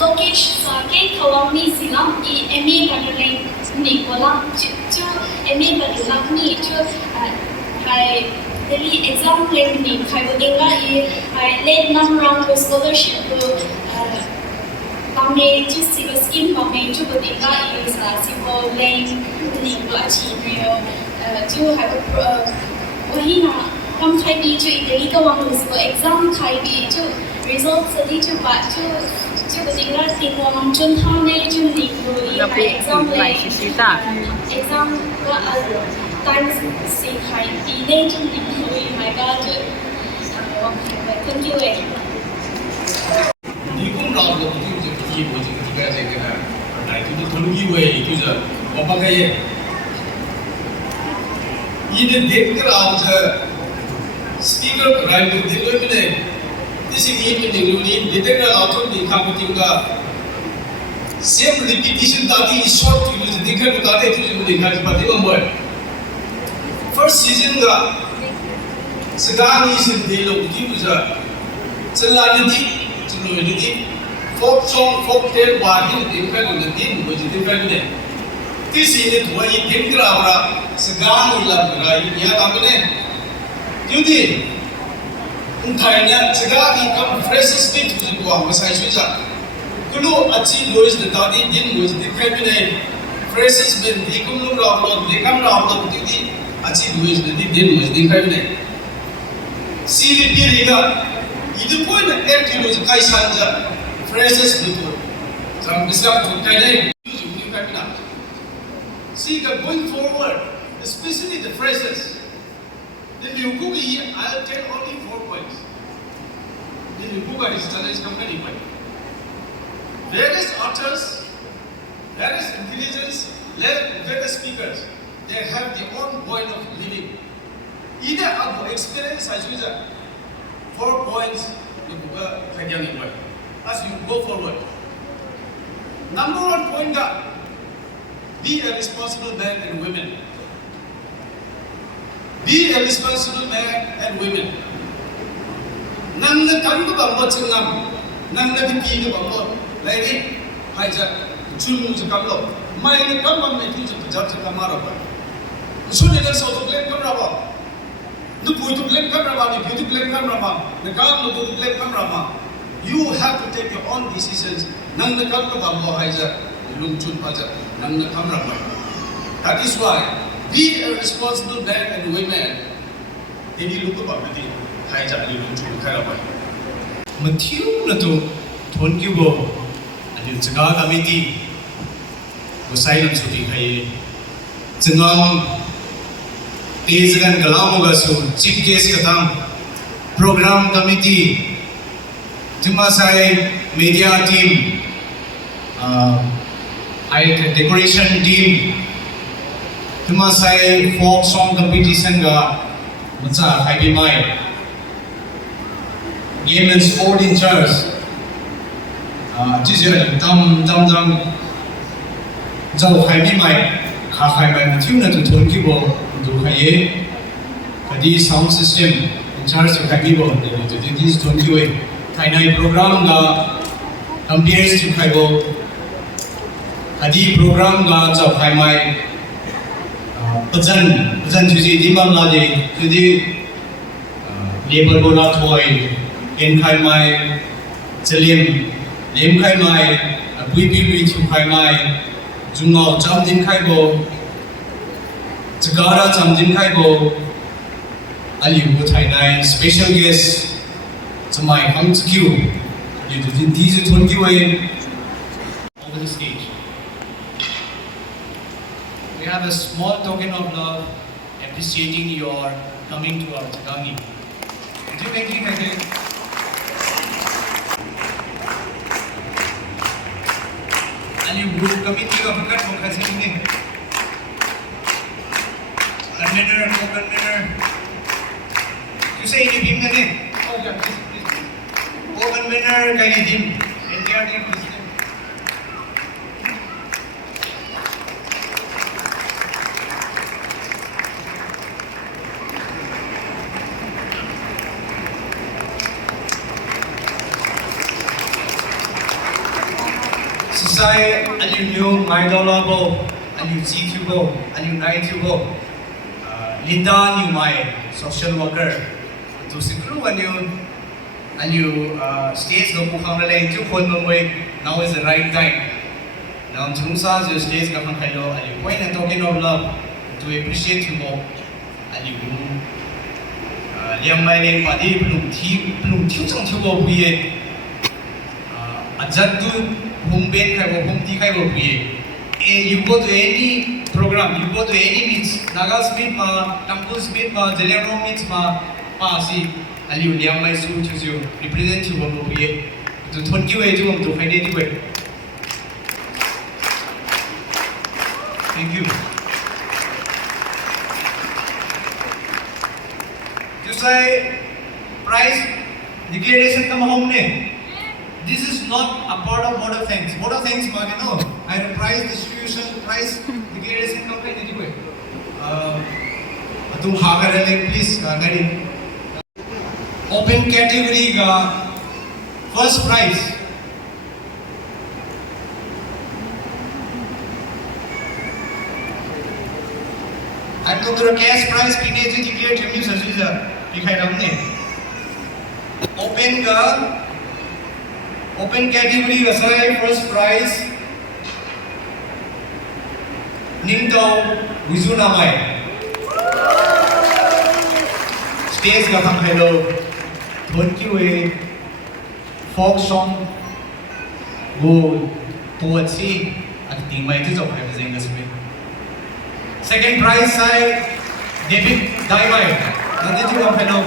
location sa ke kawami silang MA relate ni kolang to MA relate ni to hai Delhi exam lane ni khai bodinga hai late number round scholarship to pame to sibo scheme pame to bodinga sa sibo lane ni ko achieve to have wahi na Kam khai bi chu Delhi ka wang ko exam khai bi chu results sadi chu ba chu bodinga tingwang chun thane chu ni ko exam le exam ka times si khai ti ne chu ni ko mai ga chu thank you Nikum raw lo tu je ki bo je ki ga je kana dai tu thonu gi we tu je opa ga ye ide dekh kar aaj speaker right to the women this is even the rule little auto the computing same repetition that is short to use the kind of that to the kind of the word first season ga sagan is the lo use chalanidi chulodi folk song folk tale wahid the kind of the din was the kind of this is it why you think ra sagan la ga ya tamne Yudi, untainya segala ikam fresh state tu juga masai suja. Kalau aci lois tadi din lois dikai fresh ben dikum lu rawlo dekam rawlo tadi aci lois din lois dikai bine. Siri piriga, itu pun erti lois kai sanja fresh betul. Jam bisa tu kai deh dikai bina. See, going forward, especially the phrases. Then you Google here, I'll tell only 4 points. Then you Google is challenge company point. Various authors, various intelligence, various speakers, they have their own point of living. Either of experience as usual, 4 points you Google as you go forward. Number 1 point that be a responsible man and women. Be a responsible man and women. Nang na kango bangbo chungam, nang na biti na bangbo, lagi haja chunu chakalo. Mai na kamam na tu chakajat chakamara ba. Suni na so to blame kamera ba. Nu pui to blame kamera ba, ni beauty blame kamera ba, na kam no to blame kamera ba. You have to take your own decisions. Nang na kango bangbo haja lungchun haja, nang na kamera ba. That is why. Be a responsible man and women. Ini lupa berarti hanya jadi lucu kerana. Matiu na tu thon kibo. Ada jaga kami di. Usai nam suti hai. Jangan tejakan galau moga su chief guest katang program kami di. Tumasai media team, decoration team, Tumasai folk song competition ga macha haibi mai. Game and sport in charge. Jizya tam zau haibi mai kha khai mai tuna tu thon ki bo du khaye kadi sound system in charge of haibi bo to this thon ki we thainai program ga compares to khai bo kadi program ga zau khai mai pajan juji dimam la de judi labor bola thoi en khai mai chelim lem khai mai bui chu khai mai jungao cham din khai bo chagara cham din khai bo ali bu thainai special guest chamai come to you you do these 20 way over the stage. We have a small token of love appreciating your coming to our Chagangi. Ali group committee ka bukan mukha sini. Convener, co-convener. You say ini team na ni? Oh yeah, please. Co-convener kaya team. Entire team please. Sai aliu mai dollar bo aliu GQ bo aliu 9 bo Linda new my social worker to sikru aliu stage go pukhang le chu khon mo now is the right time now chungsa jo stage ka phang khailo aliu point and token of love to appreciate you bo aliu liang mai le padi plum thi chang chu bo buye ajat tu home bed khai bo home ti khai bo bhi you go to any program, you go to any meets Nagas meet ma Tampus meet ma Jelano meets ma si aliu liang mai su chu represent you bo bhi to thon ki we ju to khai de way. Thank you. You say prize declaration come home ne. This is not a part of Board of Thanks. Board of Thanks, no. I have prize distribution, prize declaration campaign. Anyway, please, open category first prize. I took the cash prize. PDG declared to me, Open category aside first prize Ningtao Wizunamai Stage ka phang hello Thonkiwe folk song go poetry at tingmai tu jok hai zengas me. Second prize side David Daimai nadi tu phang hello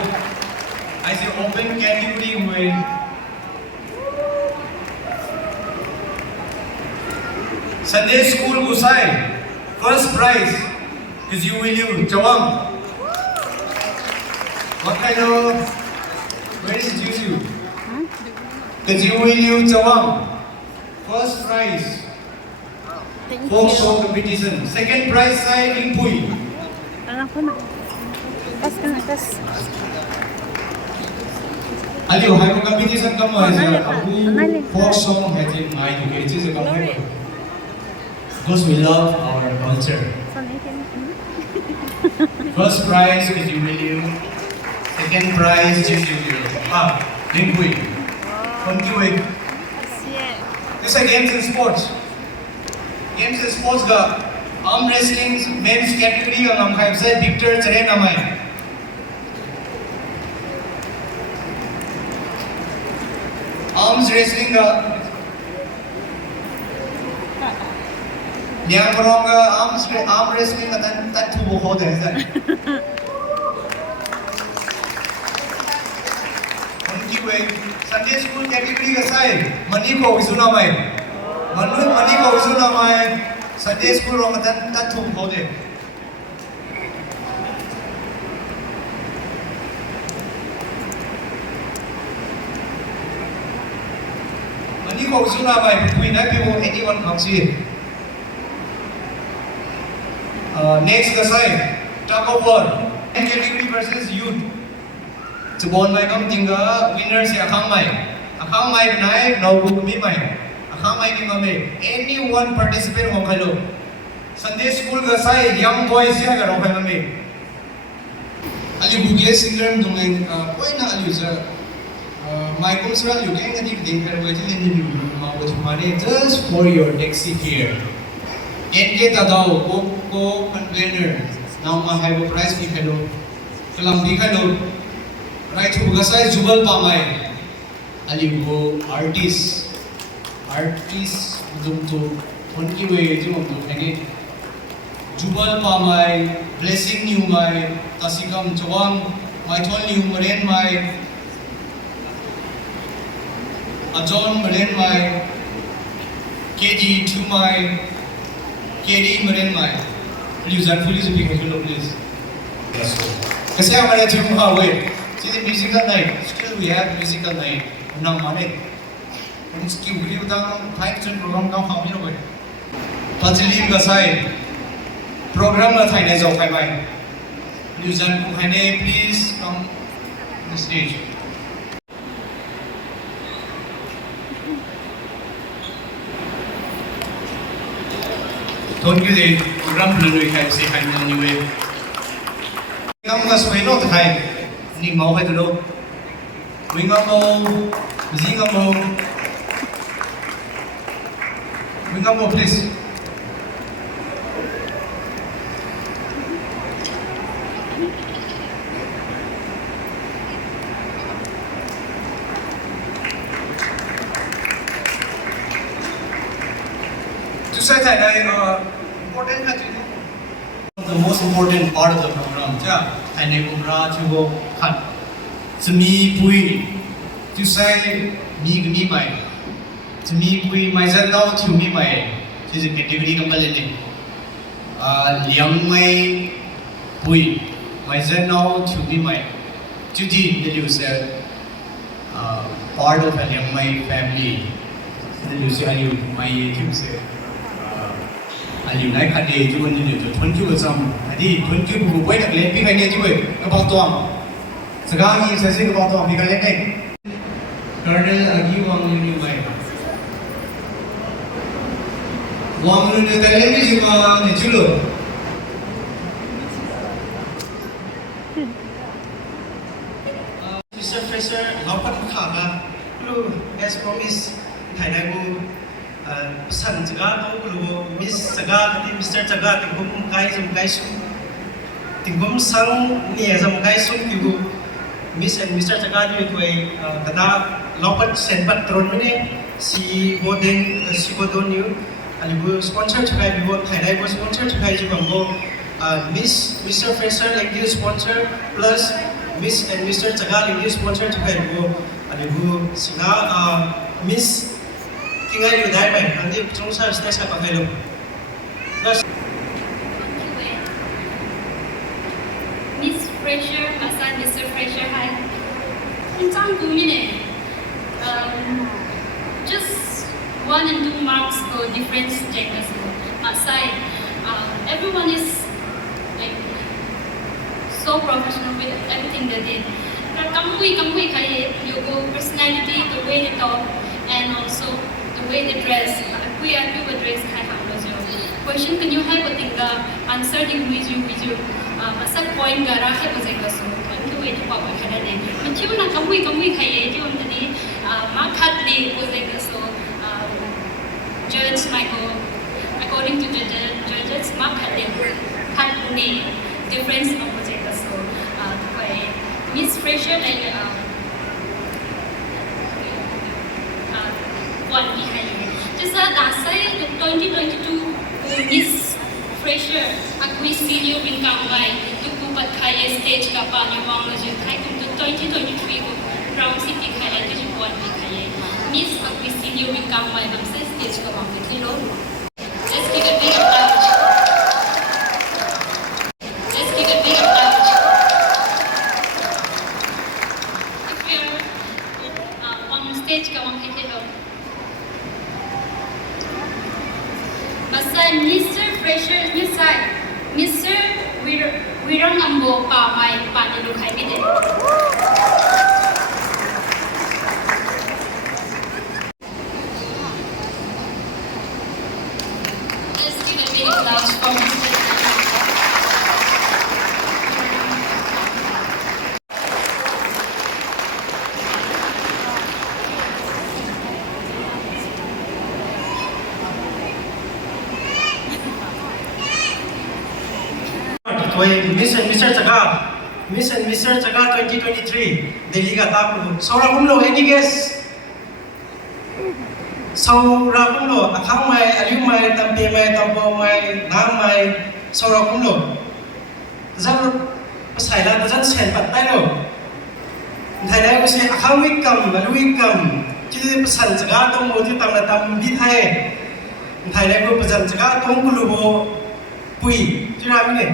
I say open category with Sunday School Gusai, first prize is you will you Jawam. What kind of where is it you? Because you will you Jawam. First prize folk song competition. Second prize side in Pui. Aliu hai ko competition kam hai abu folk song hai je mai to ke chise kam hai. Because we love our culture. First prize is you. Second prize is you. Lingui. Konkiwe. This are games and sports. Games and sports ga arm wrestling men's category ga nam khai sai Victor Chare namai. Arms wrestling ga Liang arm wrestling that two ho de hai. Konkiwe Sunday school category ka sai mani ko visu na mai mani ko visu na mai Sunday school ro matan tan thum ho de mani ko visu na mai between people anyone comes in next ka sai tug of war category versus youth Chubon mai kam tinga winner se akhang mai nai no book mi mai akhang mai ki mame anyone participate ho khalo Sunday school ga sai young boys ya ga ro khai mame ali bugle singer dungen poina ali user my cultural you can get ding kar wa ji ni ma wo mane just for your taxi here NK tadao ko convener now ma have a prize ki khalo film bi khalo right who gasai jubal pamai ali go artist dum to onki way jum to age jubal pamai blessing new mai tasikam chawang my thol new maren mai ajon maren mai kd to my kd maren mai please and fully speak hello please yes kaise hamare thum ha way See the musical night. Still we have musical night. Now money. And it's cute. We have done 5 program now. How many way? Patching the side. Program na thai na zau khai mai. Lujan Kuhane, please come on the stage. Don't give the program plan we have say khai na anyway. Come us way not thai. Ni mau hai tu wing up zing up wing up please to say that important the most important part of the program yeah and they will to go cut to me pui to say me mai to me pui mai zan now to me mai is a category kambal ne liang mai pui mai zan now to me mai to the you said part of a liang mai family then you say you my you say ali nai khade ju ni ni 20 ko sam adi 20 bu wai nak le pi kai ne ju wai ka ba tuang saga ni sa se ka ba tuang pi kai le nei Colonel agi wang ni mai wang ni ne le ni ju ma ni ju lo Mr. Fraser laupat kha ga lu as promise thai nai bu san Chaga to lu Miss Chaga ti Mr. Chaga tingum kai su tingum sang ni azam kai su ki Miss and Mr. Chaga ni tu ai kada lopat sen patron ni si bodon ni ali bu sponsor chagai bi bo thai dai bo sponsor chagai ji bang bo Miss Mr. Fraser like you sponsor plus Miss and Mr. Chaga like you sponsor chagai bo ali bu sina Miss Kingai you dai mai nanti chung sa stage ka pakai lo. Miss Fraser, Masan Mr. Fraser, hi. Tentang kumine. Just 1 and 2 marks for different genders. Outside, everyone is like so professional with everything they did. Kamui kaya your personality, the way they talk, and also the way they dress. We are dress kai hamlo. Question can you have a thing answer with you. Masak point gara hai bajai kaso. Thank you very much. Kada ne. Machiu na kamui kaya jo tadi ma khat le bajai kaso. Judge Michael, according to the judges, ma khat ne difference of bajai kaso. Miss Fraser like one behind. Just last year, 2022 Miss Fraser, aku senior bintang baik. Aku buat kaya stage kapal yang orang lagi. Kai tu 2023 ko round city kaya tu jual. you become my success stage ka bang kilo. Let's give a big applause. Let's give a big applause. If you're on stage ka bang kilo. Basta Mr. Fresher Mr. We don't ambo pa may panilu kay bide. Let's give a big applause for Mr. Miss and Mr. Chaga 2023 Delhi ka tapu saura kumlo any guess saura kumlo akhang mai aliu mai tampe mai tampo mai nam mai saura kumlo zan pasai la zan sen pat tai lo thai dai se akhang wik kam alui kam chi pasan chaga tong mo ti tam na tam bi thai thai dai ko pasan chaga tong kulu bo pui chi ra mi ne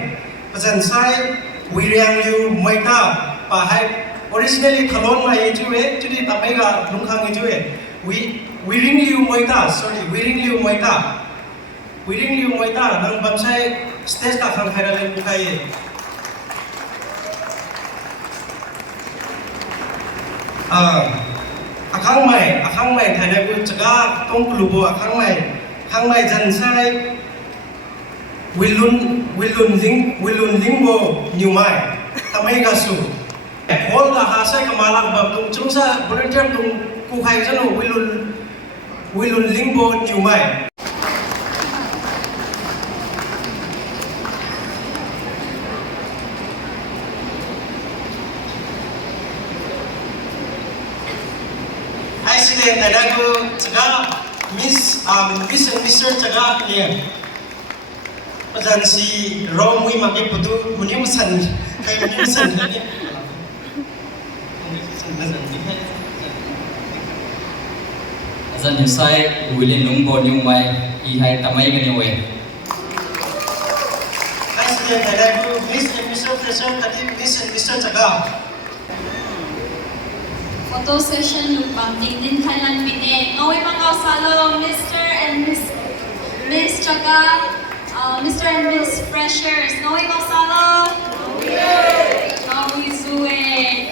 Pajan sai Wiriang Liu Moita Pahai originally Thalon Mai Jue Chudi Tamega Lungkhang Jue Wiring Liu Moita Wiring Liu Moita Nang Bamsai stage ta khang khaira le bukai akhang mai thai bu chaga tong klubo akhang mai jan sai Wilun Lingbo New Mai Tamega Su All the Hasa Kamala Babung Chungsa Volunteer Tung Kuhai Jano Wilun Lingbo New Mai I see that I go Chaga Miss and Mr. Chaga here Pajan si raw mui makai putu munim san kai munim san ni Azan yusai Wilin Lungbo New Mai Ihai Tamai Gani We Nice day that I Miss and Mr. Fresher Kati Miss and Mr. Chaga Photo session lupang din Thailand bine ngaway mga salo Mr. and Miss Chaga Mr. and Miss Freshers, Noi Masalo, Noi Zue,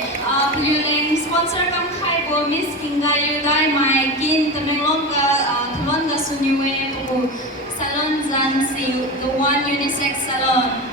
Pulling sponsor kam khai bo Miss Kinga Yudai Mai Kin Tamelonga Sunue to Salon Zansi, the one unisex salon.